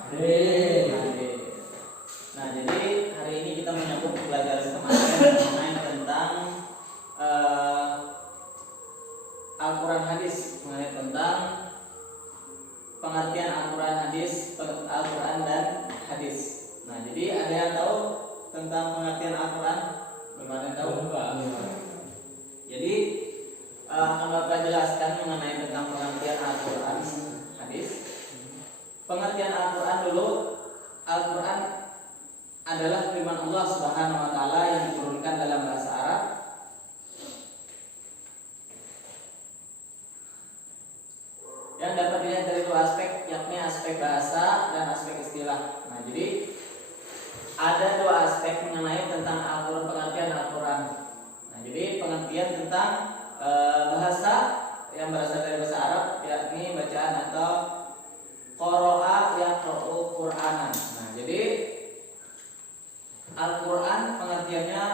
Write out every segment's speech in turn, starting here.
Hadir. Nah, jadi hari ini kita menyambung pelajaran kemarin mengenai tentang Al-Quran hadis, mengenai tentang pengertian Al-Quran hadis, Al-Quran dan hadis. Nah, jadi ada yang tahu tentang pengertian Al-Quran? Belum ada yang tahu? Jadi akan Bapak jelaskan mengenai tentang pengertian Al-Quran hadis. Pengertian Al-Quran dulu, Al-Quran adalah firman Allah Subhanahu wa taala yang diturunkan dalam bahasa Arab. Yang dapat dilihat dari dua aspek, yakni aspek bahasa dan aspek istilah. Nah, jadi ada dua aspek mengenai tentang Al-Quran, pengertian Al-Quran. Nah, jadi pengertian tentang bahasa yang berasal dari bahasa Arab, yakni bacaan atau qara'a yaqra'u Qur'anan. Nah, jadi Al-Quran pengertiannya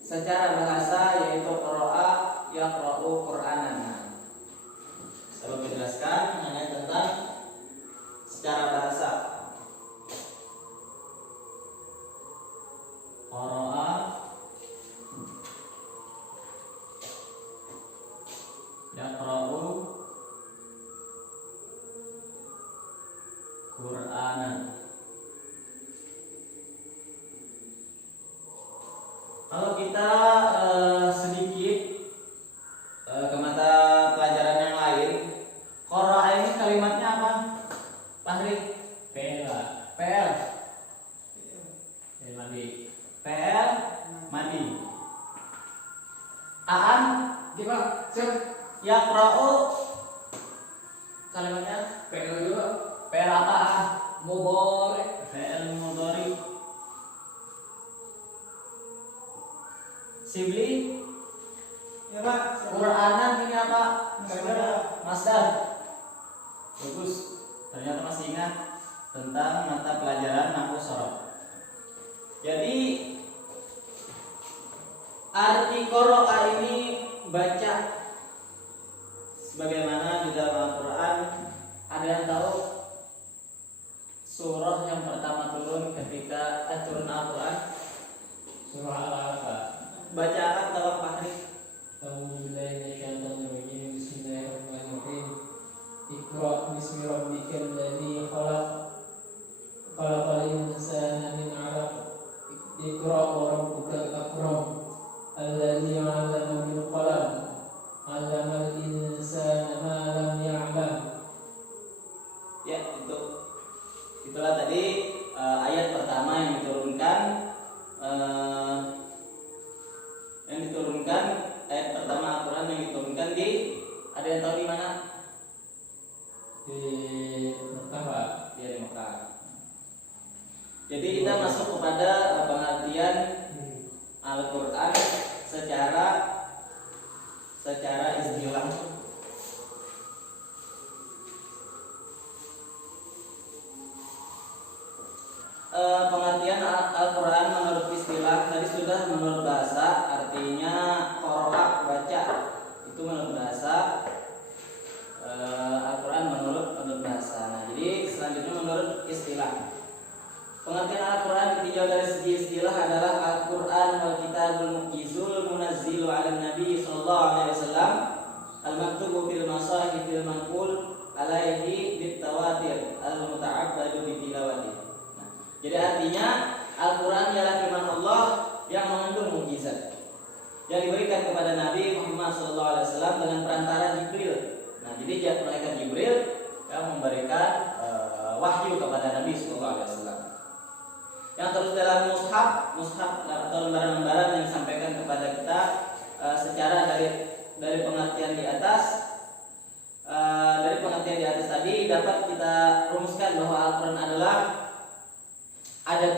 secara bahasa yaitu qara'a yaqra'u Qur'anan. Nah, saya mau menjelaskan mengenai tentang secara bahasa. Qara'a yaqra'u Qur'anan. Kalau kita sedikit ke mata pelajaran yang lain, qara'a ini kalimatnya apa? Fahri? PL. PL. Mandi. PL mandi. Aan Gimana? Siap. yaqra'u kalimatnya PL juga. PL apa? Mudhari. PL mudhari. Sibli Ya Pak. Qur'anan ini apa? Masdar. Masdar. Bagus. Ternyata masih ingat tentang mata pelajaran nahwu shorof. Jadi arti qara'a ini baca. Sebagaimana di dalam Al-Quran, ada yang tahu surah yang pertama turun ketika turun Al-Quran? Surah Al-Alaq. Bacaan tolong Fahri. A'udzubillahi minasyaitonir rajim. Bismillahirrahmanirrahim. Iqra bismi rabbikal ladzi khalaq. Khalaqal insana min 'alaq. Iqra wa rabbukal akram. Alladzi 'allama bil qalam. 'Allamal insana ma lam ya'lam. Ya, itulah tadi ayat pertama yang diturunkan. Ayat pertama Al-Quran yang diturunkan di, ada yang tahu di mana? Di Mekah, Pak. Di Mekah. Jadi kita masuk kepada pengertian Al-Quran secara istilah. Pengertian Al-Quran menurut istilah tadi sudah. Menurut bahasa artinya qara'a baca, itu menurut bahasa. Al-Quran menurut bahasa. Nah, jadi selanjutnya menurut istilah. Pengertian Al-Quran ditinjau dari segi istilah adalah Al-Quran wal kitabul mu'jizul munazzilu 'alan nabi sallallahu alaihi wasallam al-maktubu fil masahifil manqul alaihi bitawatir al-muta'abbadu bitilawati. Jadi artinya Al-Quran ialah firman Allah yang mengandung mukjizat yang diberikan kepada Nabi Muhammad SAW dengan perantara Jibril. Nah, jadi malaikat Jibril yang memberikan wahyu kepada Nabi SAW. Yang terus dalam mushaf atau lembaran-lembaran yang disampaikan kepada kita secara dari pengertian di atas. Dari pengertian di atas tadi dapat kita rumuskan bahwa Al-Quran adalah ada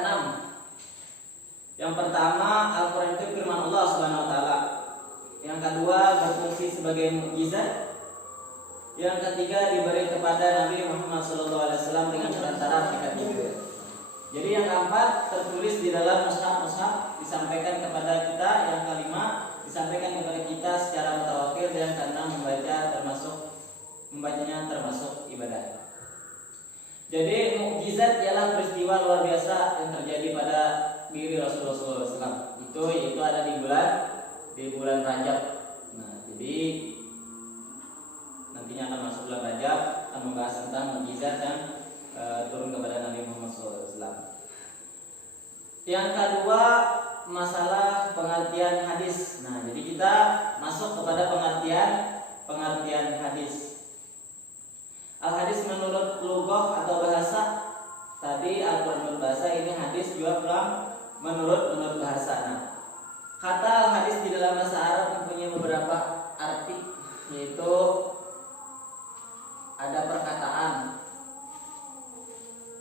6. Yang pertama, Al-Quran itu firman Allah Subhanahu wa taala. Yang kedua, berfungsi sebagai mukjizat. Yang ketiga, diberi kepada Nabi Muhammad SAW dengan perantara malaikat Jibril. Jadi yang keempat tertulis di dalam mushaf disampaikan kepada kita. Yang kelima disampaikan kepada kita secara mutawatir, dan karena membaca termasuk membacanya termasuk ibadah. Jadi mukjizat ialah peristiwa luar biasa yang terjadi pada diri Rasulullah SAW. Yaitu ada di bulan Rajab. Nah, jadi nantinya akan masuk bulan Rajab, akan membahas tentang mukjizat yang turun kepada Nabi Muhammad SAW. Yang kedua, masalah pengertian hadis. Nah, jadi kita masuk kepada pengertian hadis. Al-hadis menurut lugah atau bahasa. Tadi Al-Quran menurut bahasa, ini hadis juga menurut bahasa. Nah, kata al-hadis di dalam bahasa Arab mempunyai beberapa arti, yaitu ada perkataan,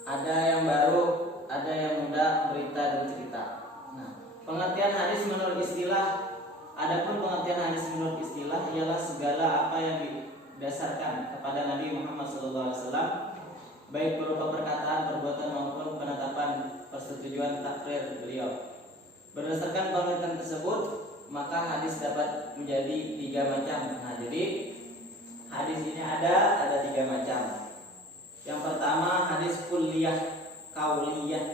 ada yang baru, ada yang mudah, berita dan cerita. Nah, pengertian hadis menurut istilah, adapun pengertian hadis menurut istilah ialah segala apa yang didasarkan kepada Nabi Muhammad SAW, baik berupa perkataan, perbuatan maupun penetapan persetujuan takrir beliau. Berdasarkan pengertian tersebut, maka hadis dapat menjadi 3 macam. Nah, jadi hadis ini ada 3 macam. Yang pertama, hadis kulliyah, kauliyah,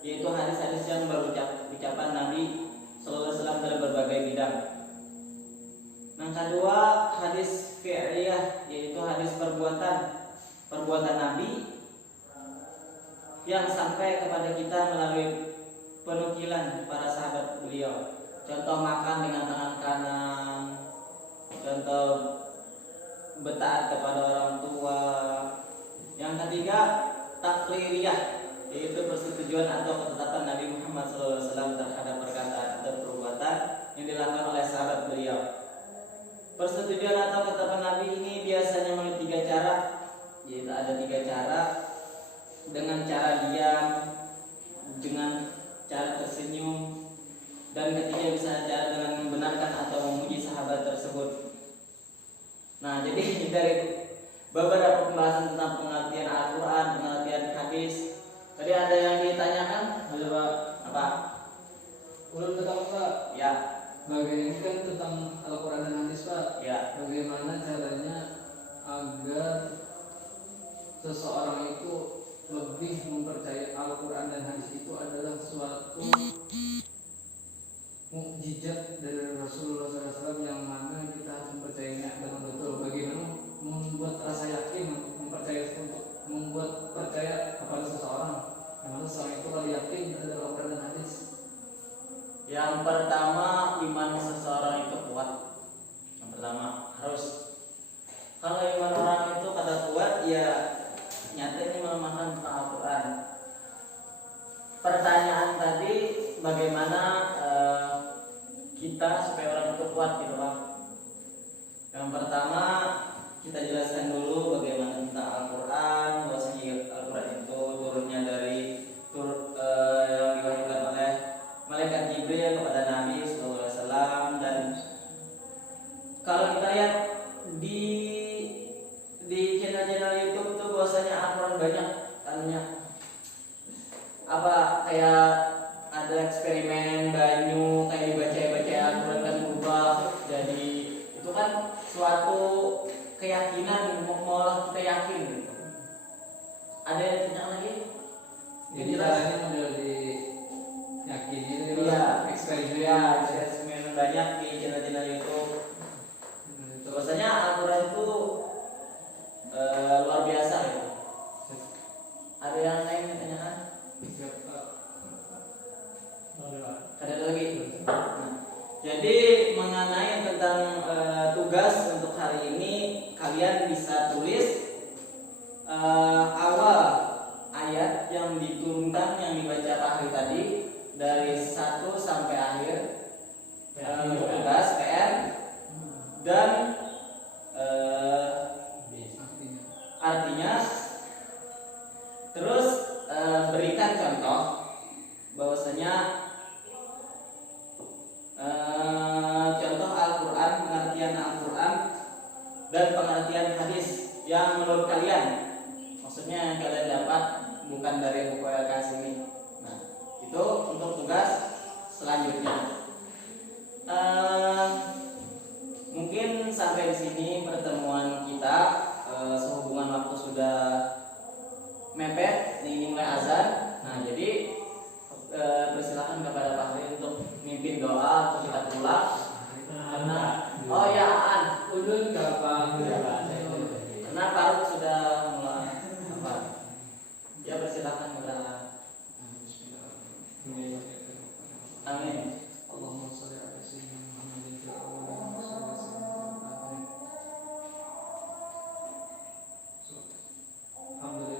yaitu hadis-hadis yang berucapan Nabi SAW dalam berbagai bidang. Yang kedua, hadis fi'liyah, yaitu hadis perbuatan Nabi yang sampai kepada kita melalui penukilan para sahabat beliau. Contoh makan dengan tangan kanan, contoh bertaat kepada orang tua. Yang ketiga, takliriyah, yaitu persetujuan atau ketetapan Nabi Muhammad SAW terhadap perkataan atau perbuatan yang dilakukan oleh sahabat beliau. Persetujuan atau ketetapan Nabi ini biasanya melalui 3 cara, yaitu ada 3 cara: dengan cara diam, dengan cara tersenyum, dan ketiga bisa cara dengan membenarkan atau memuji sahabat tersebut. Nah, jadi dari beberapa pembahasan tentang pengertian Al-Quran, pengertian hadis, tadi ada yang ditanyakan, apa? Ulun ketahui Pak. Ya. Bagian ini kan tentang Al-Quran dan hadis Pak. Ya. Bagaimana caranya agar seseorang itu lebih mempercayai Al-Quran dan hadis itu adalah suatu mukjizat dari Rasulullah SAW yang mana kita harus mempercayainya dengan betul. Bagaimana membuat rasa yakin untuk membuat percaya kepada seseorang, yang mana seseorang itu kalau yakin adalah Al-Quran dan hadis. Yang pertama, iman seseorang itu kuat. Yang pertama harus. Kalau iman orang itu kata kuat, ya nyata ini melemahkan tentang Al-Quran. Pertanyaan tadi, bagaimana kita supaya orang itu kuat gitu Pak? Yang pertama, kita jelaskan dulu bagaimana tentang Al-Quran. Bahwasanya Al-Quran itu turunnya dari yang diwahyukan oleh malaikat Jibril kepada Nabi SAW. Dan kalau kita lihat di channel-channel YouTube tuh bahwasanya Al-Quran banyak anunya, apa kayak ada eksperimen banyu, kayak dibaca Al-Quran kan berubah. Jadi itu kan suatu keyakinan, mau kita yakin gitu. Ada yang tanya lagi? Jadi caranya model di yakini itu eksperimen. Ya, eksperimen banyak di channel-channel YouTube. Bahwasanya Al-Quran itu luar biasa ya. Ada yang lain ditanyakan? Ada lagi? Nah, jadi mengenai tentang tugas untuk hari ini, kalian bisa tulis awal ayat yang diturunkan yang dibaca Pak Hari tadi dari 1 sampai akhir untuk tugas PR, dan artinya. Terus berikan contoh bahwasanya contoh Al-Quran, pengertian Al-Quran dan pengertian hadis yang menurut kalian, maksudnya yang kalian dapat bukan dari buku LKS ini. Nah, itu untuk tugas selanjutnya. Mungkin sampai di sini pertemuan kita. sudah mepet ini mulai azan. Nah, jadi persilakan kepada Pak Hri untuk mimpin doa atau kita pulang. Karena oh ya Aan, Udun kapan? karena Faruk sudah mulai apa? Ya persilakan kepada. Amin. Allahumma shalli ala sayyidina Muhammadin fil awwalin wa shalli ala sayyidina Muhammadin fil akhirin. Alhamdulillah.